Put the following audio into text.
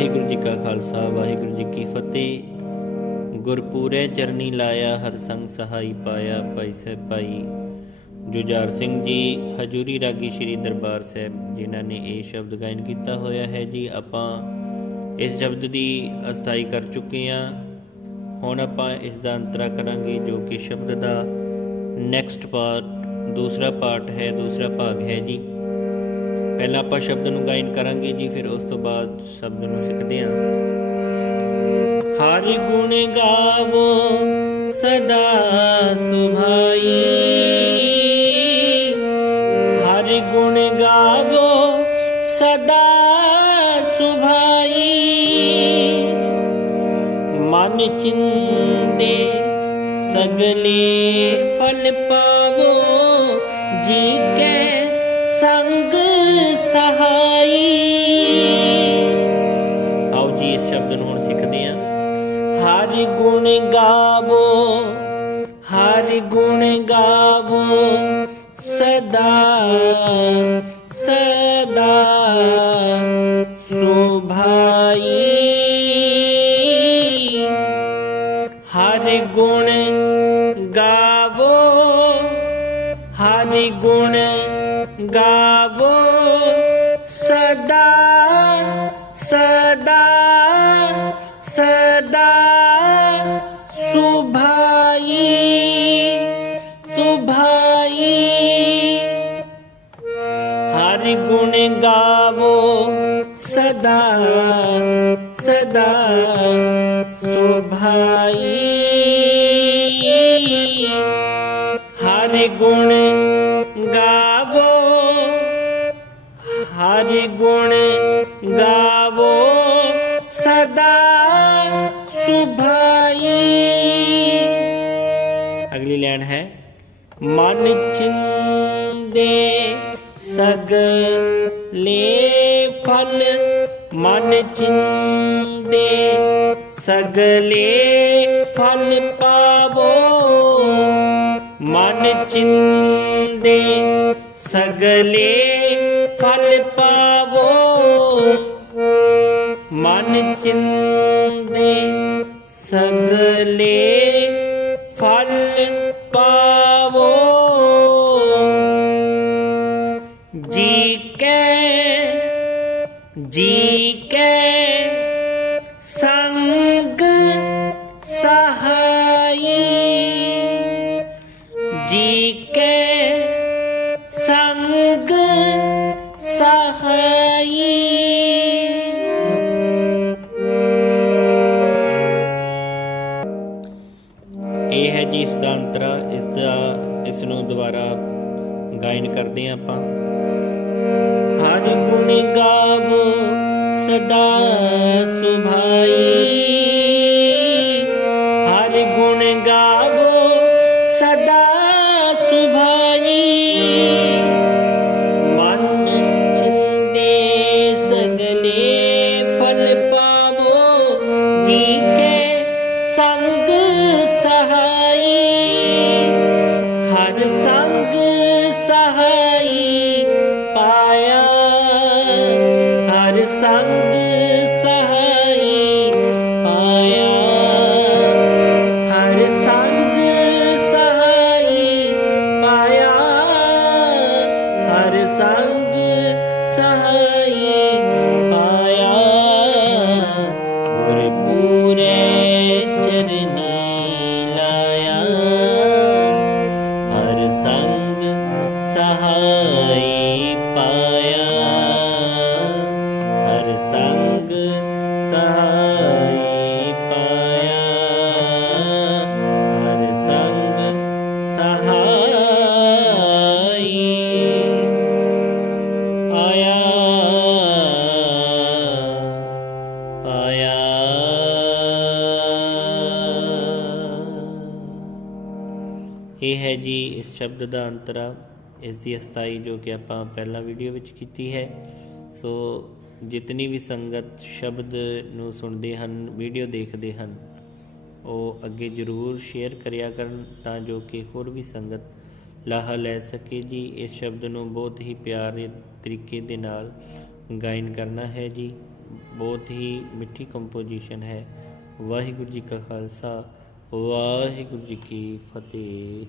ਵਾਹਿਗੁਰੂ ਜੀ ਕਾ ਖਾਲਸਾ, ਵਾਹਿਗੁਰੂ ਜੀ ਕੀ ਫਤਿਹ। ਗੁਰਪੂਰੇ ਚਰਨੀ ਲਾਇਆ, ਹਰ ਸੰਗ ਸਹਾਈ ਪਾਇਆ, ਭਾਈ ਸਾਹਿਬ ਭਾਈ ਜੁਝਾਰ ਸਿੰਘ ਜੀ, ਹਜੂਰੀ ਰਾਗੀ ਸ਼੍ਰੀ ਦਰਬਾਰ ਸਾਹਿਬ, ਜਿਨ੍ਹਾਂ ਨੇ ਇਹ ਸ਼ਬਦ ਗਾਇਨ ਕੀਤਾ ਹੋਇਆ ਹੈ ਜੀ। ਆਪਾਂ ਇਸ ਸ਼ਬਦ ਦੀ ਅਸਥਾਈ ਕਰ ਚੁੱਕੇ ਹਾਂ। ਹੁਣ ਆਪਾਂ ਇਸ ਦਾ ਅੰਤਰਾ ਕਰਾਂਗੇ, ਜੋ ਕਿ ਸ਼ਬਦ ਦਾ ਨੈਕਸਟ ਪਾਰਟ ਦੂਸਰਾ ਪਾਰਟ ਹੈ, ਦੂਸਰਾ ਭਾਗ ਹੈ ਜੀ। ਪਹਿਲਾਂ ਆਪਾਂ ਸ਼ਬਦ ਨੂੰ ਗਾਇਨ ਕਰਾਂਗੇ ਜੀ, ਫਿਰ ਉਸ ਤੋਂ ਬਾਅਦ ਸ਼ਬਦ ਨੂੰ ਸਿੱਖਦੇ ਹਾਂ। ਹਰ ਗੁਣ ਗਾਵੋ, ਸਦਾ ਸੁਭਾਈ। ਹਰ ਗੁਣ ਗਾਵੋ, ਸਦਾ ਸੁਭਾਈ। ਮਨ ਚਿੰਦੇ ਸਗਲੇ ਫਲ ਪਾਵੋ ਸਹਾਈ। ਆਓ ਜੀ, ਇਸ ਸ਼ਬਦ ਨੂੰ ਹੁਣ ਸਿੱਖਦੇ ਹਾਂ। ਹਰ ਗੁਣ ਗਾਵੋ, ਹਰ ਗੁਣ ਗਾਵੋ, ਸਦਾ ਸਦਾ ਸੁਭਾਈ। ਹਰ ਗੁਣ ਗਾਵੋ, ਹਰ ਗੁਣ ਗਾਵੋ ਸਦਾ ਸਦਾ ਸਦਾ ਸੁਭਾਈ ਸੁਭਾਈ। ਹਰ ਗੁਣ ਗਾਵੋ ਸਦਾ ਸਦਾ ਸੁਭਾਈ। ਹਰ ਗੁਣ ਗਾਵੋ ਹਰ ਗੁਣ ਗਾਵੋ ਸਦਾ ਸੁਭਾਈ। ਅਗਲੀ ਲਾਈਨ ਹੈ, ਮਨ ਚਿੰਦੇ ਸਗ ਲੇ ਫਲ, ਮਨ ਚਿੰਦੇ ਸਗਲੇ ਫਲ ਪਾਵੋ। ਮਨ ਚਿੰਦੇ ਸਗਲੇ ਫਲ ਪਾਵੋ। ਮਨ ਚਿੰਦੇ ਸਗਲੇ ਫਲ ਪਾਵੋ। ਜੀ ਕੈ ਜੀ ਗਾਇਨ ਕਰਦੇ ਹਾਂ ਆਪਾਂ। ਹਰ ਗੁਣ ਗਾਵੋ ਸਦਾ ਹੈ ਜੀ, ਇਸ ਸ਼ਬਦ ਦਾ ਅੰਤਰਾ ਇਸ ਦੀ ਅਸਥਾਈ ਜੋ ਕਿ ਆਪਾਂ ਪਹਿਲਾਂ ਵੀਡੀਓ ਵਿੱਚ ਕੀਤੀ ਹੈ। ਸੋ ਜਿਤਨੀ ਵੀ ਸੰਗਤ ਸ਼ਬਦ ਨੂੰ ਸੁਣਦੇ ਹਨ ਵੀਡੀਓ ਦੇਖਦੇ ਹਨ, ਉਹ ਅੱਗੇ ਜ਼ਰੂਰ ਸ਼ੇਅਰ ਕਰਿਆ ਕਰਨ ਤਾਂ ਜੋ ਕਿ ਹੋਰ ਵੀ ਸੰਗਤ ਲਾਹਾ ਲੈ ਸਕੇ ਜੀ। ਇਸ ਸ਼ਬਦ ਨੂੰ ਬਹੁਤ ਹੀ ਪਿਆਰੇ ਤਰੀਕੇ ਦੇ ਨਾਲ ਗਾਇਨ ਕਰਨਾ ਹੈ ਜੀ। ਬਹੁਤ ਹੀ ਮਿੱਠੀ ਕੰਪੋਜੀਸ਼ਨ ਹੈ। ਵਾਹਿਗੁਰੂ ਜੀ ਕਾ ਖਾਲਸਾ, ਵਾਹਿਗੁਰੂ ਜੀ ਕੀ ਫਤਿਹ।